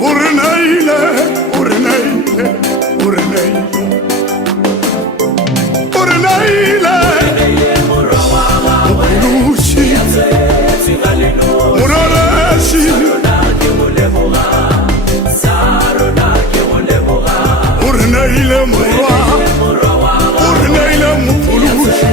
Urneile, urneile, urneile, urneile, Mulushi, Murareshi, urneile mura, urneile mupulushi,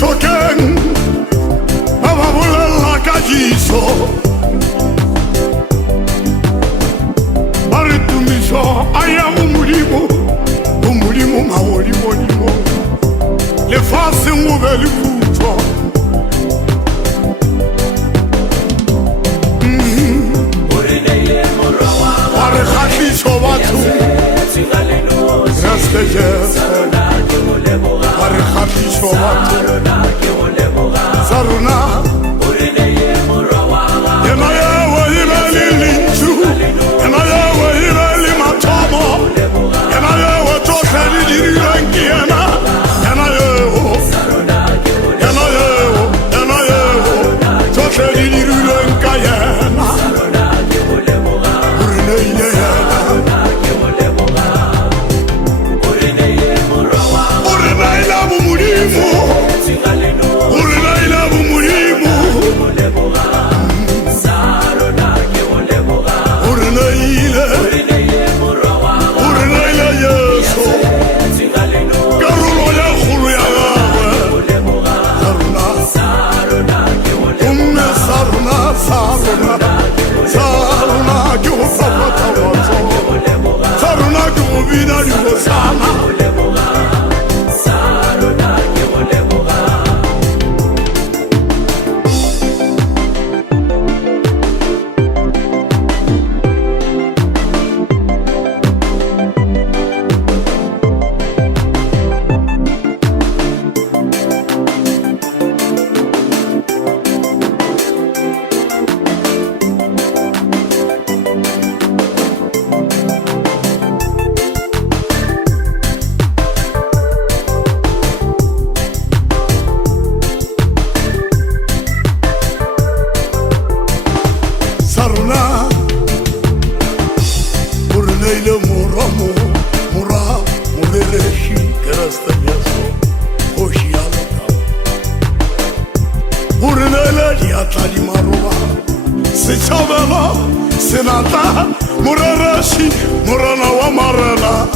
Shoken, ababula la kajiso, baritumisho ayamu murimu maori monimo, le fasi ngubeli kuto. Bare kajiso batu, reste jeso. Bare kajiso batu. Saruna, Yanaya Wahirali Linchu, Yanaya Wahirali Matomo, Yanaya Watokari Rankiana, Yanaya, Tokari Rankayana, Urinaila Murimu. Senata, Murarashi, Murana Wamarana,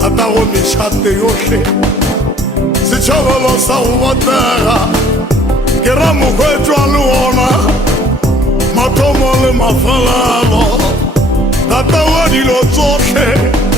Atawo Mishate Yoshe, Sichavalo Savatera, Geramu Kwetualuona, Matomo le Mafalalo, Atawa di Lotoshe.